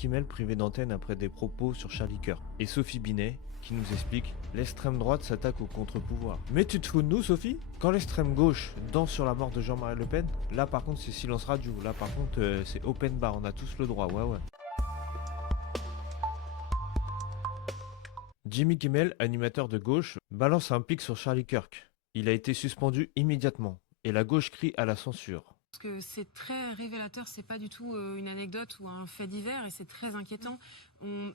Kimmel privé d'antenne après des propos sur Charlie Kirk. Et Sophie Binet qui nous explique l'extrême droite s'attaque au contre-pouvoir. Mais tu te fous de nous, Sophie? Quand l'extrême gauche danse sur la mort de Jean-Marie Le Pen, là par contre c'est silence radio, là par contre c'est open bar, on a tous le droit, ouais. Jimmy Kimmel, animateur de gauche, balance un pic sur Charlie Kirk. Il a été suspendu immédiatement, et la gauche crie à la censure. Parce que c'est très révélateur, c'est pas du tout une anecdote ou un fait divers et c'est très inquiétant.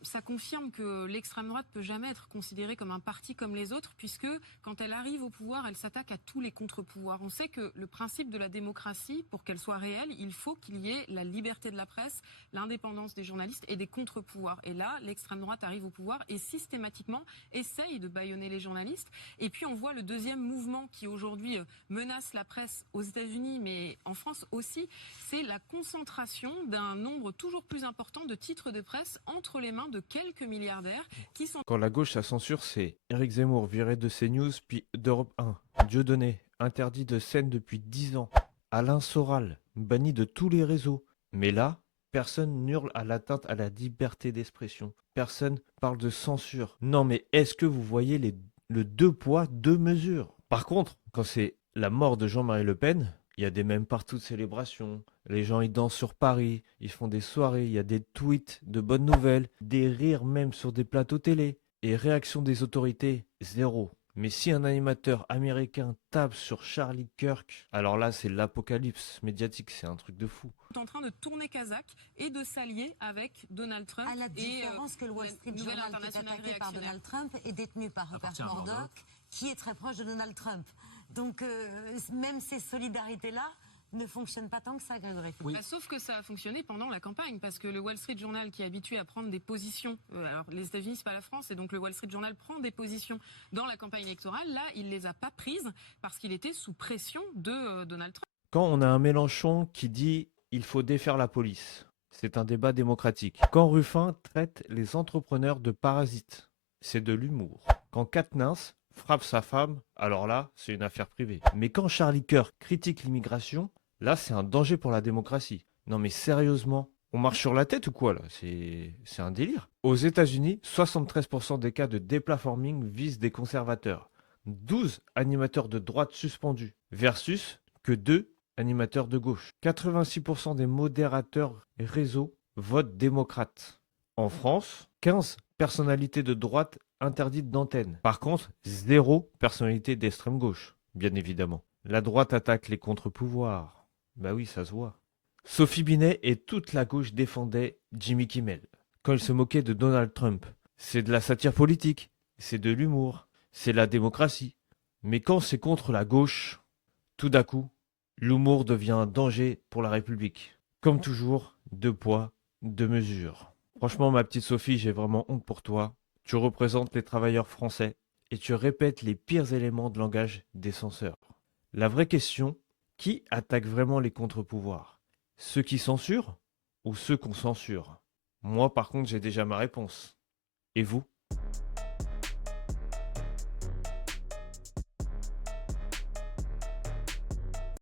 Ça confirme que l'extrême droite peut jamais être considérée comme un parti comme les autres puisque quand elle arrive au pouvoir, elle s'attaque à tous les contre-pouvoirs. On sait que le principe de la démocratie, pour qu'elle soit réelle, il faut qu'il y ait la liberté de la presse, l'indépendance des journalistes et des contre-pouvoirs. Et là, l'extrême droite arrive au pouvoir et systématiquement essaye de bâillonner les journalistes. Et puis on voit le deuxième mouvement qui aujourd'hui menace la presse aux États-Unis, mais en France aussi, c'est la concentration d'un nombre toujours plus important de titres de presse entre les mains de quelques milliardaires qui sont... Quand la gauche la censure, c'est Éric Zemmour viré de CNews puis d'Europe 1, Dieudonné interdit de scène depuis 10 ans, Alain Soral banni de tous les réseaux. Mais là, personne n'hurle à l'atteinte à la liberté d'expression. Personne parle de censure. Non mais est-ce que vous voyez le deux poids, deux mesures? Par contre, quand c'est la mort de Jean-Marie Le Pen, il y a des mèmes partout de célébration. Les gens ils dansent sur Paris, ils font des soirées, il y a des tweets de bonnes nouvelles, des rires même sur des plateaux télé. Et réaction des autorités, zéro. Mais si un animateur américain tape sur Charlie Kirk, alors là c'est l'apocalypse médiatique, c'est un truc de fou. En train de tourner kazakh et de s'allier avec Donald Trump. À la différence que le Wall Street Journal qui est attaqué par Donald Trump est détenu par Rupert Murdoch, qui est très proche de Donald Trump. Donc même ces solidarités-là ne fonctionnent pas tant que ça, Grégory. Oui. Bah, sauf que ça a fonctionné pendant la campagne, parce que le Wall Street Journal, qui est habitué à prendre des positions, alors les États-Unis c'est pas la France, et donc le Wall Street Journal prend des positions dans la campagne électorale, là il les a pas prises parce qu'il était sous pression de Donald Trump. Quand on a un Mélenchon qui dit il faut défaire la police, c'est un débat démocratique. Quand Ruffin traite les entrepreneurs de parasites, c'est de l'humour. Quand Quatennens frappe sa femme, alors là, c'est une affaire privée. Mais quand Charlie Kirk critique l'immigration, là, c'est un danger pour la démocratie. Non mais sérieusement, on marche sur la tête ou quoi là? C'est un délire. Aux États-Unis, 73% des cas de déplatforming visent des conservateurs. 12 animateurs de droite suspendus, versus que 2 animateurs de gauche. 86% des modérateurs réseau votent démocrate. En France, 15 personnalités de droite interdites d'antenne. Par contre, 0 personnalité d'extrême gauche, bien évidemment. La droite attaque les contre-pouvoirs. Bah oui, ça se voit. Sophie Binet et toute la gauche défendaient Jimmy Kimmel quand il se moquait de Donald Trump. C'est de la satire politique, c'est de l'humour, c'est la démocratie. Mais quand c'est contre la gauche, tout d'un coup, l'humour devient un danger pour la République. Comme toujours, deux poids, deux mesures. Franchement, ma petite Sophie, j'ai vraiment honte pour toi. Tu représentes les travailleurs français et tu répètes les pires éléments de langage des censeurs. La vraie question, qui attaque vraiment les contre-pouvoirs? Ceux qui censurent ou ceux qu'on censure? Moi, par contre, j'ai déjà ma réponse. Et vous?